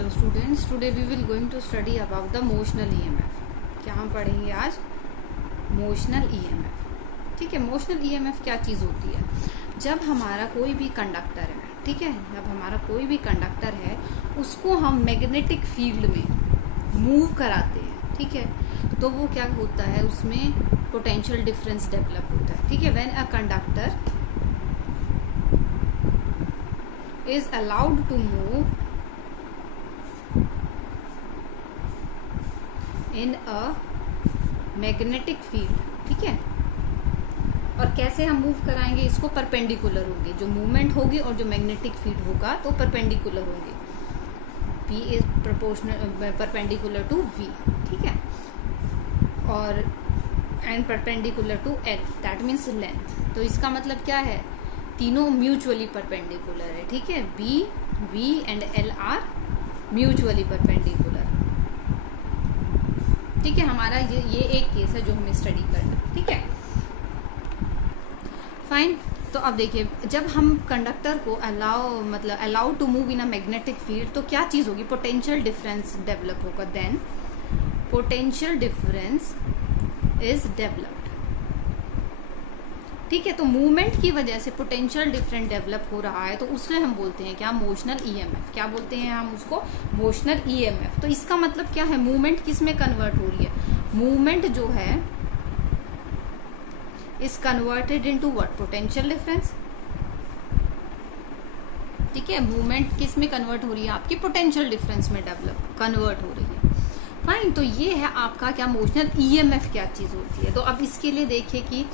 Hello students, today we will going to study about the motional EMF. क्या हम पढ़ेंगे आज? Motional EMF. ठीक है, मोशनल ईएमएफ क्या चीज़ होती है? जब हमारा कोई भी कंडक्टर है, ठीक है, जब हमारा कोई भी कंडक्टर है उसको हम मैग्नेटिक फील्ड में मूव कराते हैं, ठीक है, तो वो क्या होता है, उसमें पोटेंशियल डिफरेंस डेवलप होता है। ठीक है, when a conductor is allowed to move in a magnetic field। ठीक है, और कैसे हम मूव कराएंगे इसको? परपेंडिकुलर होंगे, जो मूवमेंट होगी और जो मैग्नेटिक फील्ड होगा तो परपेंडिकुलर होंगे। P is proportional perpendicular to V, ठीक है, और and perpendicular to L, that means length. तो इसका मतलब क्या है? तीनों म्यूचुअली परपेंडिकुलर है। ठीक है, B, V and L are mutually perpendicular. ठीक है, हमारा ये एक केस है जो हमें स्टडी करना। ठीक है, फाइन। तो अब देखिए, जब हम कंडक्टर को allow to move in a magnetic field तो क्या चीज होगी? पोटेंशियल डिफरेंस डेवलप होगा। Then potential difference is developed. ठीक है, तो मूवमेंट की वजह से पोटेंशियल डिफरेंस डेवलप हो रहा है, तो उससे हम बोलते हैं क्या? Motional EMF. क्या बोलते हैं हम उसको? Motional EMF. तो इसका मतलब क्या है? मूवमेंट किस में कन्वर्ट हो रही है? मूवमेंट जो है is converted into what? Potential difference. ठीक है, मूवमेंट किस में कन्वर्ट हो रही है? आपकी पोटेंशियल डिफरेंस में कन्वर्ट हो रही है। फाइन, तो ये है आपका क्या? मोशनल ईएमएफ क्या चीज होती है। तो अब इसके लिए देखिए कि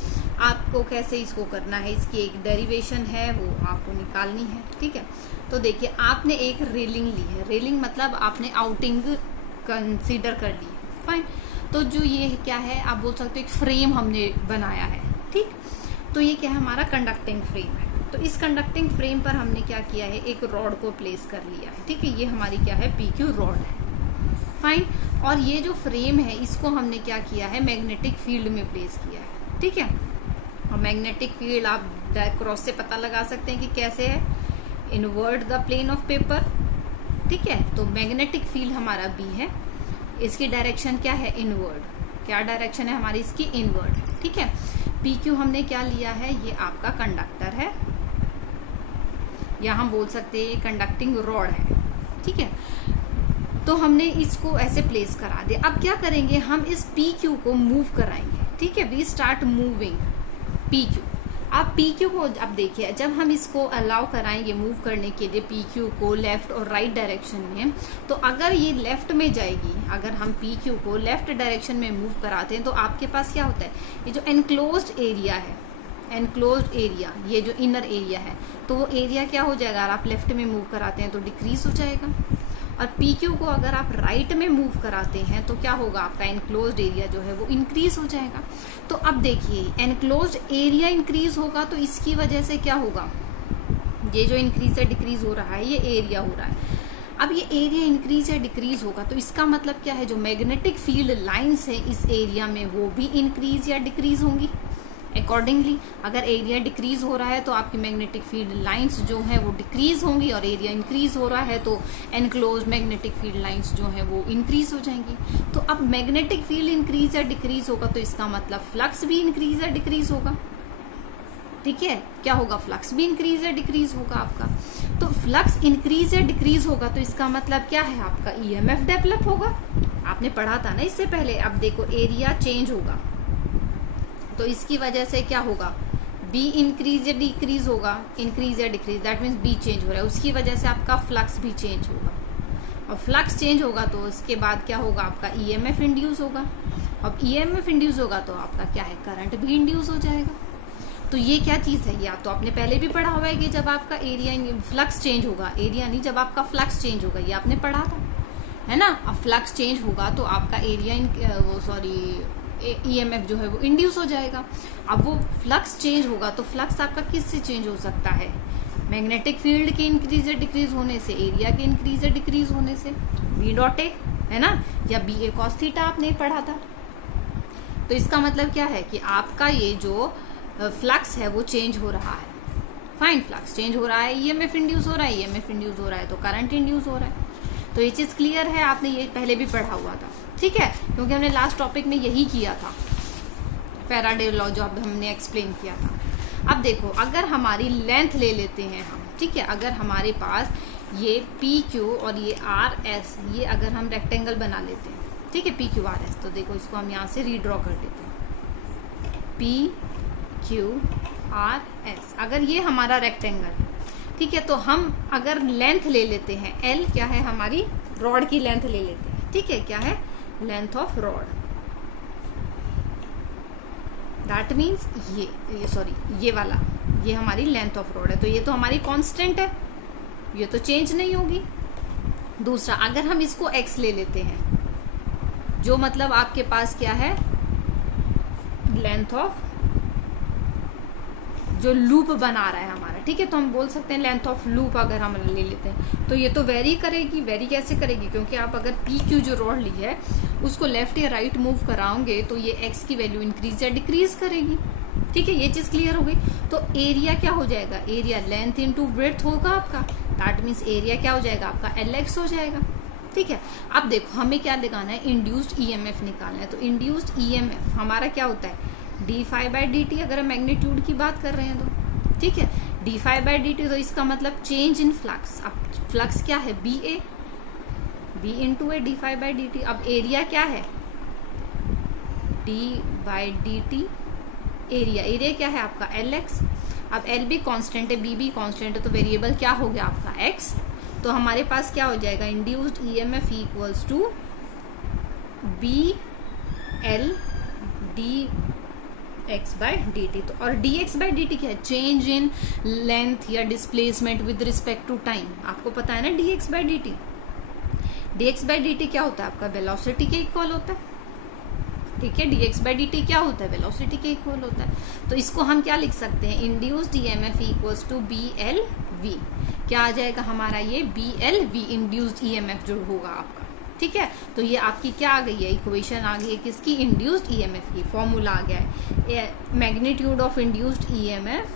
आपको कैसे इसको करना है। इसकी एक डेरिवेशन है, वो आपको निकालनी है। ठीक है, तो देखिए, आपने एक रेलिंग ली है। रेलिंग मतलब आपने आउटिंग कंसीडर कर ली है। फाइन, तो जो ये क्या है, आप बोल सकते हो एक फ्रेम हमने बनाया है। ठीक, तो ये क्या है? हमारा कंडक्टिंग फ्रेम है। तो इस कंडक्टिंग फ्रेम पर हमने क्या किया है? एक रॉड को प्लेस कर लिया है। ठीक है, ये हमारी क्या है? PQ रॉड है। फाइन, और ये जो फ्रेम है इसको हमने क्या किया है? मैग्नेटिक फील्ड में प्लेस किया है। ठीक है, और मैग्नेटिक फील्ड आप क्रॉस से पता लगा सकते हैं कि कैसे है। Invert the plane of paper. ठीक है, तो मैग्नेटिक फील्ड हमारा B है, इसकी डायरेक्शन क्या है? इनवर्ड। क्या डायरेक्शन है हमारी इसकी? इनवर्ड। ठीक है, PQ हमने क्या लिया है? ये आपका कंडक्टर है, या हम बोल सकते हैं ये कंडक्टिंग रॉड है। ठीक है, तो हमने इसको ऐसे प्लेस करा दिया। अब क्या करेंगे? हम इस PQ को मूव कराएंगे। ठीक है, वी स्टार्ट मूविंग PQ। अब PQ को, अब देखिए, जब हम इसको अलाउ कराएंगे मूव करने के लिए PQ को लेफ्ट और राइट डायरेक्शन में, तो अगर ये लेफ्ट में जाएगी, अगर हम PQ को लेफ्ट डायरेक्शन में मूव कराते हैं तो आपके पास क्या होता है? ये जो एनक्लोज्ड एरिया है, एनक्लोज्ड एरिया, ये जो इनर एरिया है, तो वो एरिया क्या हो जाएगा? अगर आप लेफ्ट में मूव कराते हैं तो डिक्रीज हो जाएगा, और PQ को अगर आप राइट में मूव कराते हैं तो क्या होगा? आपका एनक्लोज्ड एरिया जो है वो इंक्रीज हो जाएगा। तो अब देखिए, एनक्लोज्ड एरिया इंक्रीज होगा तो इसकी वजह से क्या होगा? ये जो इंक्रीज या डिक्रीज हो रहा है, ये एरिया हो रहा है। अब ये एरिया इंक्रीज या डिक्रीज होगा तो इसका मतलब क्या है? जो मैग्नेटिक फील्ड लाइंस है इस एरिया में वो भी इंक्रीज या डिक्रीज होंगी। अकॉर्डिंगली अगर एरिया डिक्रीज हो रहा है तो आपकी मैग्नेटिक फील्ड लाइंस जो है वो डिक्रीज होंगी, और एरिया इंक्रीज हो रहा है तो एनक्लोज मैग्नेटिक फील्ड लाइंस जो है वो इंक्रीज हो जाएंगी। तो अब मैग्नेटिक फील्ड इंक्रीज या डिक्रीज होगा तो इसका मतलब फ्लक्स भी इंक्रीज या डिक्रीज होगा। ठीक है, क्या होगा? फ्लक्स भी इंक्रीज या डिक्रीज होगा आपका। तो फ्लक्स इंक्रीज या डिक्रीज होगा तो इसका मतलब क्या है? आपका EMF डेवलप होगा। आपने पढ़ा था ना इससे पहले। अब देखो, एरिया चेंज होगा तो इसकी वजह से क्या होगा? B इंक्रीज या डिक्रीज होगा, इंक्रीज या decrease, that means B change हो रहा है, उसकी वजह से आपका फ्लक्स भी चेंज होगा, और फ्लक्स चेंज होगा तो उसके बाद क्या होगा? आपका EMF इंड्यूस होगा, अब EMF इंड्यूस होगा तो आपका क्या है? करंट भी इंड्यूस हो जाएगा। तो ये क्या चीज है? या तो आपने पहले भी पढ़ा हुआ है कि जब आपका एरिया फ्लक्स चेंज होगा, एरिया नहीं, जब आपका फ्लक्स चेंज होगा, ये आपने पढ़ा था, है ना। अब फ्लक्स चेंज होगा तो आपका EMF जो है वो इंड्यूस हो जाएगा। अब वो फ्लक्स चेंज होगा तो फ्लक्स आपका किससे चेंज हो सकता है? मैग्नेटिक फील्ड के इंक्रीज या डिक्रीज होने से, एरिया के इंक्रीज या डिक्रीज होने से। B डॉट A, है ना, या BA cos थीटा आपने पढ़ा था। तो इसका मतलब क्या है कि आपका ये जो फ्लक्स है वो चेंज हो रहा है। फाइन, फ्लक्स चेंज हो रहा है, EMF इंड्यूस हो रहा है, EMF इंड्यूस हो रहा है तो करंट इंड्यूस हो रहा है। तो ये चीज क्लियर है, आपने ये पहले भी पढ़ा हुआ था, ठीक है, क्योंकि हमने लास्ट टॉपिक में यही किया था, फैराडे लॉ जो अब हमने एक्सप्लेन किया था। अब देखो, अगर हमारी लेंथ ले लेते हैं हम, ठीक है, अगर हमारे पास ये पी क्यू और ये आर एस, ये अगर हम रेक्टेंगल बना लेते हैं, ठीक है, पी क्यू आर एस, तो देखो इसको हम यहाँ से रीड्रॉ कर देते हैं, पी क्यू आर एस, अगर ये हमारा रेक्टेंगल है, ठीक है, तो हम अगर लेंथ ले लेते हैं, एल क्या है हमारी रॉड की लेंथ ले लेते हैं, ठीक है, क्या है length of rod, that means ये सॉरी ये वाला, ये हमारी लेंथ ऑफ रॉड है, तो ये तो हमारी कांस्टेंट है, ये तो चेंज नहीं होगी। दूसरा, अगर हम इसको x ले लेते हैं, जो मतलब आपके पास क्या है लेंथ ऑफ जो लूप बना रहा है हमारा, ठीक है, तो हम बोल सकते हैं लेंथ ऑफ लूप अगर हम ले लेते हैं, तो ये तो वेरी करेगी। वेरी कैसे करेगी, क्योंकि आप अगर पी क्यू जो रॉड ली है उसको लेफ्ट या राइट मूव कराओगे तो ये एक्स की वैल्यू इंक्रीज या डिक्रीज करेगी, ठीक है, ये चीज क्लियर हो गई। तो एरिया क्या हो जाएगा, एरिया लेंथ इनटू ब्रेड्थ होगा आपका, दैट मीन्स एरिया क्या हो जाएगा आपका LX हो जाएगा, ठीक है। अब देखो हमें क्या दिखाना है, इंड्यूस्ड EMF निकालना है, तो इंड्यूस्ड EMF हमारा क्या होता है d∅dt, अगर हम मैग्नीट्यूड की बात कर रहे हैं तो, ठीक है, d∅dt, तो इसका मतलब चेंज इन फ्लक्स। अब फ्लक्स क्या है BA, B इंटू ए d∅dt। अब एरिया क्या है d/dt, एरिया क्या है आपका LX। अब L भी कांस्टेंट है, B भी कांस्टेंट है, तो वेरिएबल क्या हो गया आपका X। तो हमारे पास क्या हो जाएगा, induced EMF equals to BL dx/dt। तो और dx/dt क्या है, चेंज इन लेंथ या displacement with respect to time, आपको पता है ना dx/dt। dx/dt क्या होता है आपका वेलोसिटी के इक्वल होता है, ठीक है, dx/dt क्या होता है वेलोसिटी के इक्वल होता है। तो इसको हम क्या लिख सकते हैं, induced EMF equals to BLV, क्या आ जाएगा हमारा ये BLV इंड्यूस्ड EMF जो होगा आपका, ठीक है। तो ये आपकी क्या आ गई है, इक्वेशन आ गई है किसकी, इंड्यूस्ड EMF की, फॉर्मूला आ गया है magnitude of induced EMF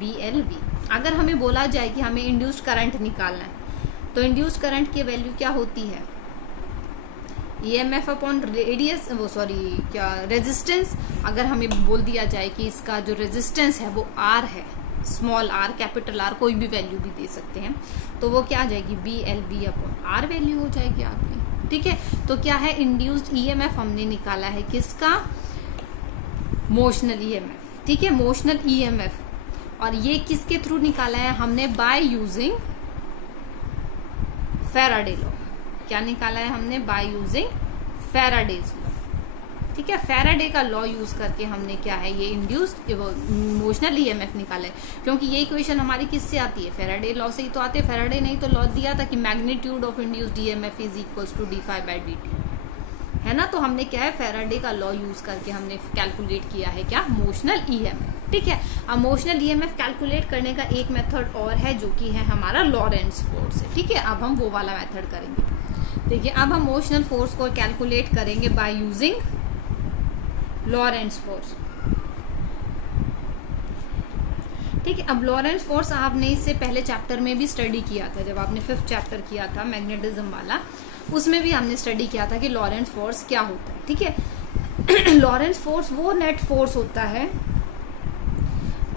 BLV। अगर हमें बोला जाए कि हमें इंड्यूस्ड करंट निकालना है, तो इंड्यूस्ड करंट की वैल्यू क्या होती है, EMF अपॉन रेडियस, वो सॉरी क्या रेजिस्टेंस। अगर हमें बोल दिया जाए कि इसका जो रेजिस्टेंस है वो R है, स्मॉल r कैपिटल R, कोई भी वैल्यू भी दे सकते हैं, तो वो क्या आ जाएगी BLV अपॉन R वैल्यू हो जाएगी आपकी, ठीक है। तो क्या है, इंड्यूस्ड EMF हमने निकाला है किसका, मोशनल EMF, ठीक है, मोशनल EMF। और ये किसके थ्रू निकाला है हमने, बाय यूजिंग फैराडे लॉ। क्या निकाला है हमने, बाय यूजिंग फैराडेज लॉ, ठीक है, फैराडे का लॉ यूज करके हमने क्या है ये इंड्यूस्ड मोशनल EMF निकाला है। क्योंकि ये इक्वेशन हमारी किससे आती है, फैराडे लॉ से ही तो आती है। फैराडे नहीं तो लॉ दिया था कि magnitude of induced EMF is equals to d∅/dt, है ना। तो हमने क्या है फैराडे का लॉ यूज करके हमने कैलकुलेट किया है क्या, मोशनल EMF, ठीक है। अब मोशनल EMF कैलकुलेट करने का एक मेथड और है जो कि है हमारा लॉरेंट्ज फोर्स है, ठीक है। अब हम वो वाला मेथड करेंगे। देखिए अब हम मोशनल फोर्स को कैलकुलेट करेंगे बाय यूजिंग लॉरेंट्ज फोर्स, ठीक है। अब लॉरेंट्ज फोर्स आपने इससे पहले चैप्टर में भी स्टडी किया था, जब आपने 5th चैप्टर किया था मैग्नेटिज्म वाला, उसमें भी हमने स्टडी किया था कि लॉरेंट्ज फोर्स क्या होता है, ठीक है। लॉरेंट्ज फोर्स वो नेट फोर्स होता है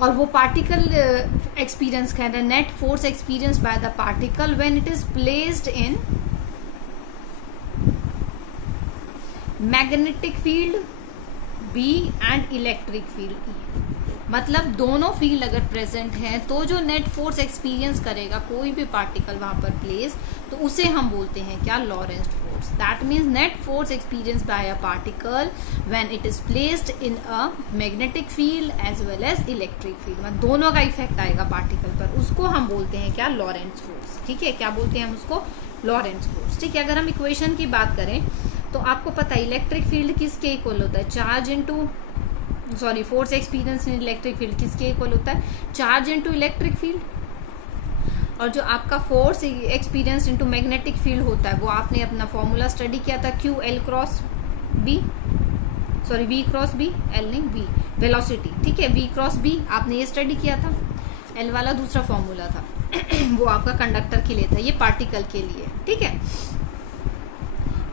और वो पार्टिकल एक्सपीरियंस कह रहे हैं, net force experience by the particle when it is placed in magnetic field B and electric field E। मतलब दोनों फील्ड अगर प्रेजेंट हैं तो जो नेट फोर्स एक्सपीरियंस करेगा कोई भी पार्टिकल वहां पर प्लेस, तो उसे हम बोलते हैं क्या, Lorentz force. That means net force experience by a particle when it is placed in a magnetic field as well as electric field, मतलब दोनों का इफेक्ट आएगा पार्टिकल पर, उसको हम बोलते हैं क्या, लॉरेंट्ज फोर्स, ठीक है। क्या बोलते हैं हम उसको, लॉरेंट्ज फोर्स, ठीक है। अगर हम इक्वेशन की बात करें तो आपको पता है इलेक्ट्रिक फील्ड किसके इक्वल होता है, charge into sorry force experience in electric field किसके इक्वल होता है, चार्ज इनटू इलेक्ट्रिक फील्ड। और जो आपका force experience into magnetic field होता है वो आपने अपना फॉर्मूला स्टडी किया था, QL cross B, sorry V cross B, L नहीं B, वेलोसिटी, ठीक है, V क्रॉस B आपने ये स्टडी किया था। L वाला दूसरा फॉर्मूला था वो आपका कंडक्टर के लिए था, ये पार्टिकल के लिए, ठीक है।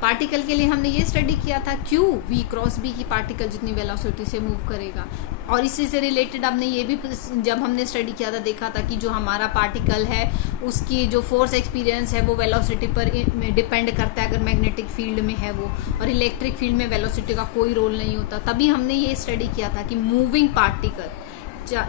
पार्टिकल के लिए हमने ये स्टडी किया था Q V क्रॉस B की पार्टिकल जितनी वेलोसिटी से मूव करेगा। और इसी से रिलेटेड हमने ये भी जब हमने स्टडी किया था देखा था कि जो हमारा पार्टिकल है उसकी जो फोर्स एक्सपीरियंस है वो वेलोसिटी पर डिपेंड करता है, अगर मैग्नेटिक फील्ड में है वो, और इलेक्ट्रिक फील्ड में वेलोसिटी का कोई रोल नहीं होता। तभी हमने ये स्टडी किया था कि मूविंग पार्टिकल,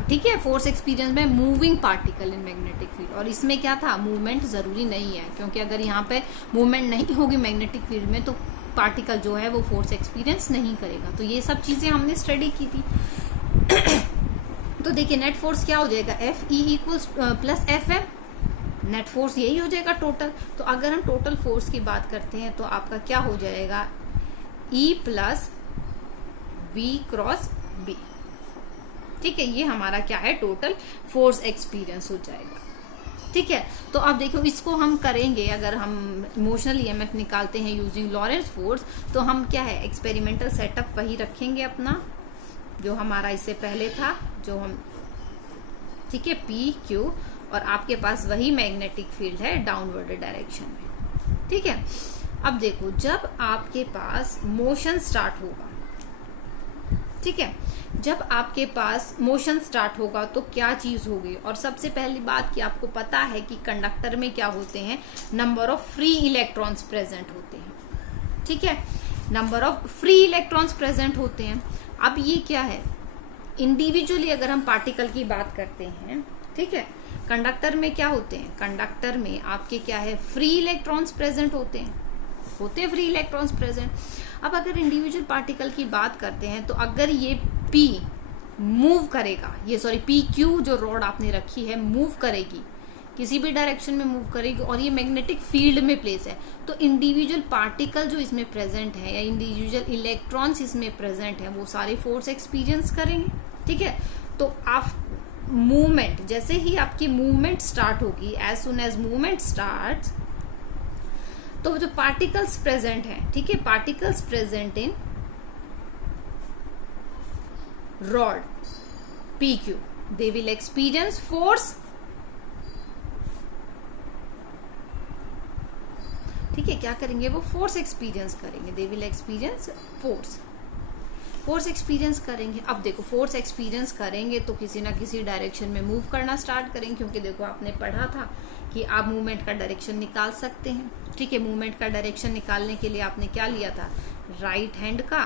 ठीक है, फोर्स एक्सपीरियंस में moving particle in magnetic field. और इसमें क्या था, मूवमेंट जरूरी नहीं है, क्योंकि अगर यहाँ पे मूवमेंट नहीं होगी मैग्नेटिक फील्ड में तो पार्टिकल जो है वो फोर्स एक्सपीरियंस नहीं करेगा। तो ये सब चीजें हमने स्टडी की थी। तो देखिए नेट फोर्स क्या हो जाएगा, F E equals plus FM, net force यही हो जाएगा टोटल। तो अगर हम टोटल फोर्स की बात करते हैं तो आपका क्या हो जाएगा, E plus V cross B, ठीक है, ये हमारा क्या है, टोटल फोर्स एक्सपीरियंस हो जाएगा। ठीक है, तो अब देखो इसको हम करेंगे, अगर हम इमोशनल EMF निकालते हैं यूजिंग लॉरेंट्ज फोर्स, तो हम क्या है, एक्सपेरिमेंटल सेटअप वही रखेंगे अपना जो हमारा इससे पहले था, जो हम, ठीक है, P Q, और आपके पास वही मैग्नेटिक फील्ड है डाउनवर्ड डायरेक्शन में। ठीक है, अब देखो जब आपके पास मोशन स्टार्ट होगा, ठीक है, जब आपके पास मोशन स्टार्ट होगा तो क्या चीज होगी, और सबसे पहली बात कि आपको पता है कि कंडक्टर में क्या होते हैं, number of free electrons present होते हैं। ठीक है, number of free electrons present होते हैं। अब ये क्या है, इंडिविजुअली अगर हम पार्टिकल की बात करते हैं, ठीक है, कंडक्टर में क्या होते हैं, कंडक्टर में आपके क्या है, फ्री इलेक्ट्रॉन्स प्रेजेंट होते हैं फ्री इलेक्ट्रॉन्स प्रेजेंट। अब अगर इंडिविजुअल पार्टिकल की बात करते हैं तो अगर ये P मूव करेगा, ये सॉरी PQ जो रॉड आपने रखी है मूव करेगी, किसी भी डायरेक्शन में मूव करेगी, और ये मैग्नेटिक फील्ड में प्लेस है, तो इंडिविजुअल पार्टिकल जो इसमें प्रेजेंट है या इंडिविजुअल इलेक्ट्रॉन्स इसमें प्रेजेंट है वो सारे फोर्स एक्सपीरियंस करेंगे। ठीक है, तो आप मूवमेंट, जैसे ही आपकी मूवमेंट स्टार्ट होगी, as soon as movement start, तो जो पार्टिकल्स प्रेजेंट हैं, ठीक है, particles present in rod PQ, they will experience force, ठीक है, क्या करेंगे वो फोर्स एक्सपीरियंस करेंगे, they will experience force experience करेंगे। अब देखो फोर्स एक्सपीरियंस करेंगे तो किसी ना किसी डायरेक्शन में मूव करना स्टार्ट करेंगे, क्योंकि देखो आपने पढ़ा था कि आप मूवमेंट का डायरेक्शन निकाल सकते हैं। ठीक है, मूवमेंट का डायरेक्शन निकालने के लिए आपने क्या लिया था, राइट हैंड का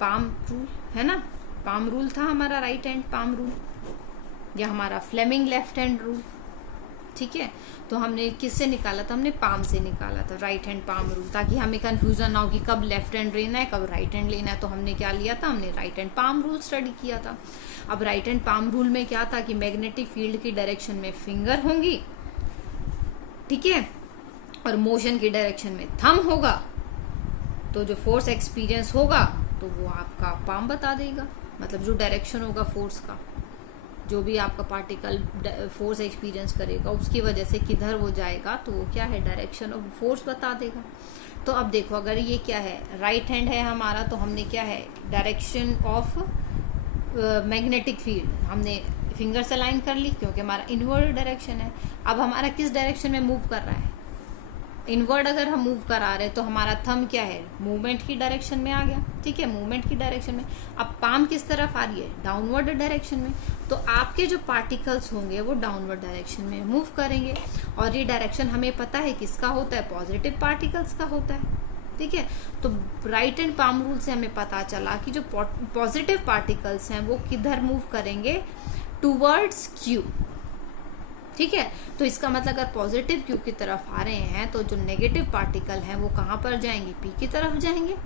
पाम रूल, है ना, पाम रूल था हमारा, राइट हैंड पाम रूल, या हमारा फ्लेमिंग लेफ्ट हैंड रूल। ठीक है, तो हमने किससे निकाला था, हमने पाम से निकाला था, राइट हैंड पाम रूल, ताकि हमें कंफ्यूजन ना हो कि कब लेफ्ट हैंड लेना है कब राइट हैंड लेना है। तो हमने क्या लिया था, हमने right hand palm rule study किया था। अब राइट हैंड पाम रूल में क्या था कि मैग्नेटिक फील्ड की डायरेक्शन में फिंगर होंगी, ठीक है, और मोशन की डायरेक्शन में थंब होगा, तो जो फोर्स एक्सपीरियंस होगा तो वो आपका पाम बता देगा, मतलब जो डायरेक्शन होगा फोर्स का, जो भी आपका पार्टिकल फोर्स एक्सपीरियंस करेगा उसकी वजह से किधर वो जाएगा, तो वो क्या है, डायरेक्शन ऑफ फोर्स बता देगा। तो अब देखो अगर ये क्या है, राइट हैंड है हमारा, तो हमने क्या है, डायरेक्शन ऑफ मैग्नेटिक फील्ड हमने फिंगर से लाइन कर ली, क्योंकि हमारा इनवर्ड डायरेक्शन है। अब हमारा किस डायरेक्शन में मूव कर रहा है, इनवर्ड अगर हम मूव करा रहे हैं तो हमारा थंब क्या है, मूवमेंट की डायरेक्शन में आ गया। ठीक है, मूवमेंट की डायरेक्शन में। अब पाम किस तरफ आ रही है, डाउनवर्ड डायरेक्शन में, तो आपके जो पार्टिकल्स होंगे वो डाउनवर्ड डायरेक्शन में मूव करेंगे, और ये डायरेक्शन हमें पता है किसका होता है, पॉजिटिव पार्टिकल्स का होता है। ठीक है, तो राइट एंड पाम रूल से हमें पता चला कि जो पॉजिटिव पार्टिकल्स हैं वो किधर मूव करेंगे, टूवर्ड्स Q। ठीक है, तो इसका मतलब अगर पॉजिटिव Q की तरफ आ रहे हैं तो जो नेगेटिव पार्टिकल हैं वो कहां पर जाएंगे, P की तरफ जाएंगे।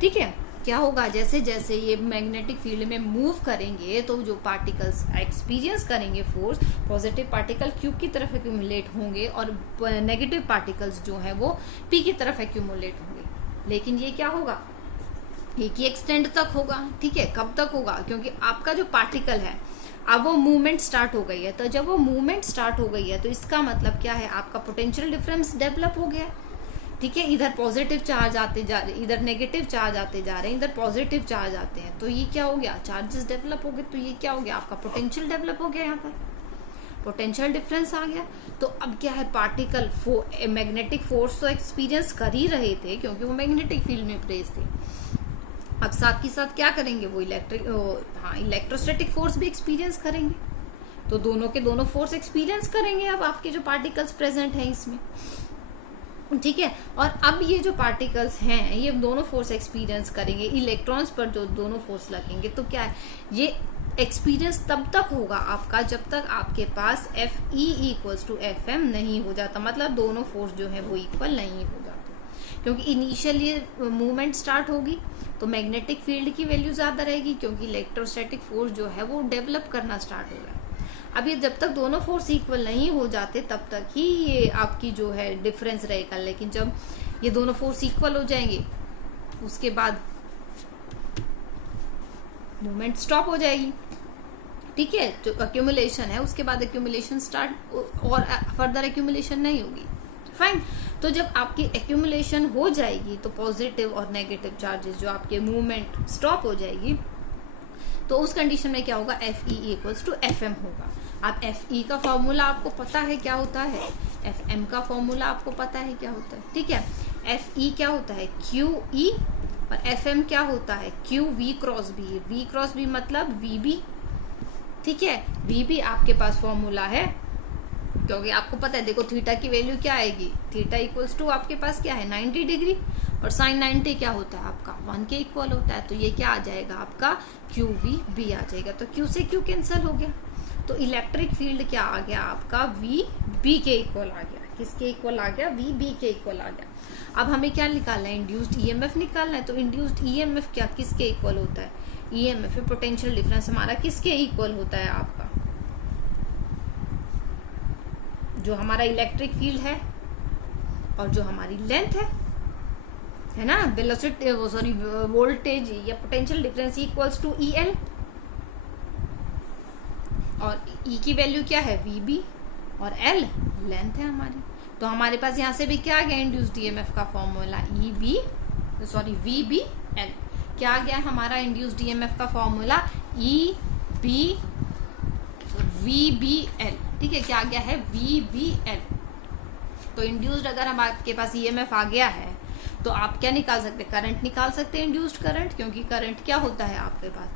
ठीक है, क्या होगा, जैसे जैसे ये मैग्नेटिक फील्ड में मूव करेंगे तो जो पार्टिकल्स एक्सपीरियंस करेंगे फोर्स, पॉजिटिव पार्टिकल Q की तरफ एक्यूमुलेट होंगे और नेगेटिव पार्टिकल्स जो है वो P की तरफ एक्यूमुलेट होंगे। लेकिन ये क्या होगा, एक ही एक्सटेंड तक होगा। ठीक है, कब तक होगा, क्योंकि आपका जो पार्टिकल है अब वो मूवमेंट स्टार्ट हो गई है, तो जब वो मूवमेंट स्टार्ट हो गई है तो इसका मतलब क्या है, आपका पोटेंशियल डिफरेंस डेवलप हो गया। ठीक है, इधर पॉजिटिव चार्ज आते जा रहे, इधर नेगेटिव चार्ज आते जा रहे हैं, इधर पॉजिटिव चार्ज आते हैं, तो ये क्या हो गया, चार्जेस डेवलप हो गए, तो ये क्या हो गया, आपका पोटेंशियल डेवलप हो गया यहाँ पर। पोटेंशियल डिफरेंस आ गया। तो अब क्या है, पार्टिकल मैग्नेटिक फोर्स तो एक्सपीरियंस कर ही रहे थे क्योंकि वो मैग्नेटिक फील्ड में प्लेस थे। अब साथ के साथ क्या करेंगे, वो इलेक्ट्रोस्टैटिक फोर्स भी एक्सपीरियंस करेंगे। तो दोनों के दोनों फोर्स एक्सपीरियंस करेंगे अब आपके जो पार्टिकल्स प्रेजेंट हैं इसमें, ठीक है। और अब ये जो पार्टिकल्स हैं ये दोनों फोर्स एक्सपीरियंस करेंगे, इलेक्ट्रॉन्स पर जो दोनों फोर्स लगेंगे। तो क्या है, ये एक्सपीरियंस तब तक होगा आपका जब तक आपके पास Fe इक्वल्स टू Fm नहीं हो जाता, मतलब दोनों फोर्स जो है वो इक्वल नहीं हो जाते। क्योंकि इनिशियल ये मूवमेंट स्टार्ट होगी तो मैग्नेटिक फील्ड की वैल्यू ज्यादा रहेगी, क्योंकि इलेक्ट्रोस्टैटिक फोर्स जो है वो डेवलप करना स्टार्ट होगा। अब ये जब तक दोनों फोर्स इक्वल नहीं हो जाते तब तक ही ये आपकी जो है डिफरेंस रहेगा। लेकिन जब ये दोनों फोर्स इक्वल हो जाएंगे उसके बाद मूवमेंट स्टॉप हो जाएगी, ठीक है। जो एक्यूमुलेशन है उसके बाद एक्यूमुलेशन स्टार्ट और फर्दर एक्यूमुलेशन नहीं होगी, फाइन। तो जब आपकी एक्यूमुलेशन हो जाएगी तो पॉजिटिव और नेगेटिव चार्जेस जो आपके मूवमेंट स्टॉप हो जाएगी, तो उस कंडीशन में क्या होगा, Fe इक्वल्स टू Fm होगा। अब Fe का फॉर्मूला आपको पता है क्या होता है, Fm का फॉर्मूला आपको पता है क्या होता है, ठीक है। Fe क्या होता है, QE, और Fm क्या होता है, QV cross B। V cross B मतलब VB, ठीक है। VB आपके पास फॉर्मूला है क्योंकि आपको पता है, देखो थीटा की वैल्यू क्या आएगी, थीटा इक्वल्स टू आपके पास क्या है 90 डिग्री, और साइन 90 क्या होता है आपका 1 के इक्वल होता है। तो ये क्या आ जाएगा आपका QVB आ जाएगा। तो Q से Q कैंसिल हो गया, तो इलेक्ट्रिक फील्ड क्या आ गया आपका VB के इक्वल आ गया। किसके इक्वल आ गया, VB के इक्वल आ गया। अब हमें क्या निकालना है, इंड्यूस्ड EMF निकालना है। तो इंड्यूस्ड EMF क्या किसके इक्वल होता है, EMF पोटेंशियल डिफरेंस हमारा किसके इक्वल होता है आपका, जो हमारा इलेक्ट्रिक फील्ड है और जो हमारी लेंथ है ना, वेलोसिटी सॉरी वोल्टेज या potential difference equals to EL, और E की वैल्यू क्या है VB, और L लेंथ है हमारी। तो हमारे पास यहाँ से भी क्या आ गया, इंड्यूस्ड EMF का फॉर्मूला VBL। क्या आ गया हमारा इंड्यूस्ड EMF का फॉर्मूला VBL, ठीक है। क्या आ गया है VBL। तो इंड्यूस्ड अगर हम आपके पास EMF आ गया है तो आप क्या निकाल सकते हैं, करंट निकाल सकते हैं, इंड्यूस्ड करंट। क्योंकि करंट क्या होता है आपके पास,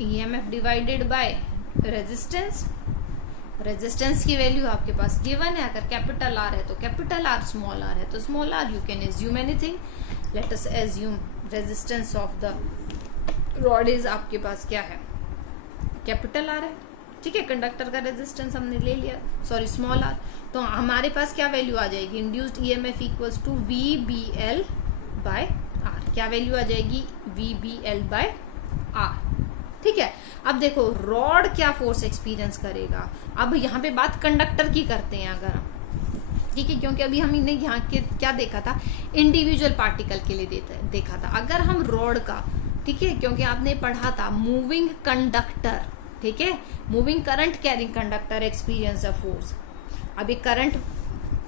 EMF divided by resistance. Resistance की वैल्यू आपके पास गिवन है, अगर कैपिटल R है तो कैपिटल R, स्मॉल r है तो small r। You can assume anything. Let us assume resistance of the rod is आपके पास क्या है, कैपिटल R है, ठीक है। कंडक्टर का रेजिस्टेंस हमने ले लिया, सॉरी स्मॉल r। तो हमारे पास क्या वैल्यू आ जाएगी, induced EMF equals to VBL by R। क्या वैल्यू आ जाएगी, VBL बाय R, ठीक है। अब देखो रॉड क्या फोर्स एक्सपीरियंस करेगा। अब यहाँ पे बात कंडक्टर की करते हैं अगर हम, ठीक है। क्योंकि अभी हमने यहाँ के क्या देखा था, इंडिविजुअल पार्टिकल के लिए देखा था। अगर हम रॉड का, ठीक है, क्योंकि आपने पढ़ा था मूविंग कंडक्टर, ठीक है, moving current carrying conductor experience a force. अभी करंट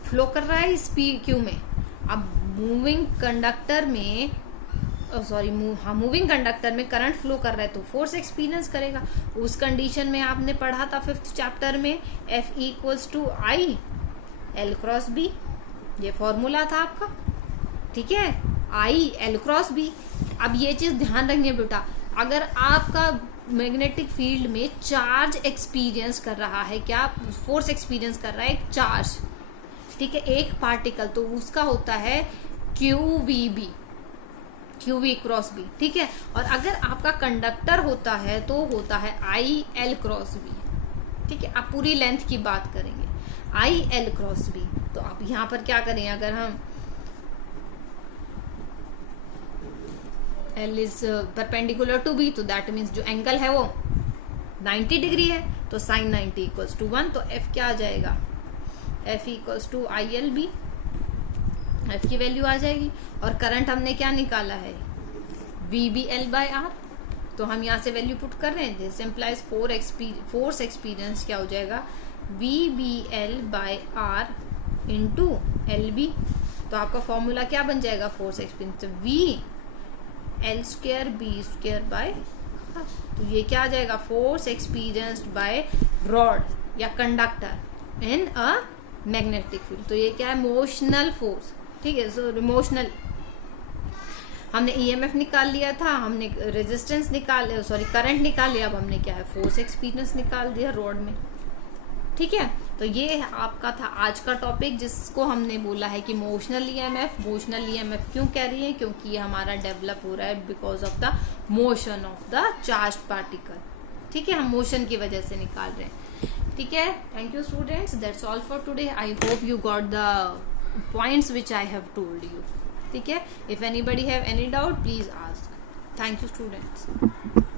फ्लो कर रहा है इस PQ में। अब मूविंग कंडक्टर में मूविंग कंडक्टर में करंट फ्लो कर रहा है तो फोर्स एक्सपीरियंस करेगा। उस कंडीशन में आपने पढ़ा था 5th चैप्टर में F equals to I L cross B, ये फॉर्मूला था आपका, ठीक है, I L क्रॉस B। अब ये चीज ध्यान रखिए बेटा, अगर आपका मैग्नेटिक फील्ड में चार्ज एक्सपीरियंस कर रहा है, क्या फोर्स एक्सपीरियंस कर रहा है, एक चार्ज, ठीक है, एक पार्टिकल, तो उसका होता है QVB, QV क्रॉस B, ठीक है। और अगर आपका कंडक्टर होता है तो होता है IL क्रॉस B, ठीक है। आप पूरी लेंथ की बात करेंगे, IL क्रॉस B। तो आप यहाँ पर क्या करें, अगर हम L is perpendicular to B, तो दैट मीन्स जो एंगल है वो 90 डिग्री है, तो साइन 90 इक्वल्स टू 1। तो F क्या आ जाएगा, F equals to ILB, F की वैल्यू आ जाएगी। और करंट हमने क्या निकाला है, VBL बाय R। तो हम यहाँ से वैल्यू पुट कर रहे हैं, दिस इम्प्लाइज फोर्स एक्सपीरियंस क्या हो जाएगा, VBL by R into LB। तो आपका फॉर्मूला क्या बन जाएगा, force experience VL square B square by R। तो ये क्या आ जाएगा, फोर्स एक्सपीरियंस्ड बाय रॉड या conductor in a magnetic field. तो ये क्या है, मोशनल फोर्स, ठीक है। सो इमोशनल, हमने ईएमएफ निकाल लिया था, हमने रेजिस्टेंस निकाल, सॉरी करंट निकाल लिया, अब हमने क्या है, फोर्स एक्सपीरियंस निकाल दिया रॉड में, ठीक है। तो ये आपका था आज का टॉपिक, जिसको हमने बोला है कि मोशनल ईएमएफ क्यों कह रही है, क्योंकि ये हमारा डेवलप हो रहा है because of the motion of the charged particle, ठीक है। हम मोशन की वजह से निकाल रहे हैं, ठीक है। Thank you students, that's all for today. I hope you got the points which I have told you, ठीक है। If anybody have any doubt please ask. Thank you students.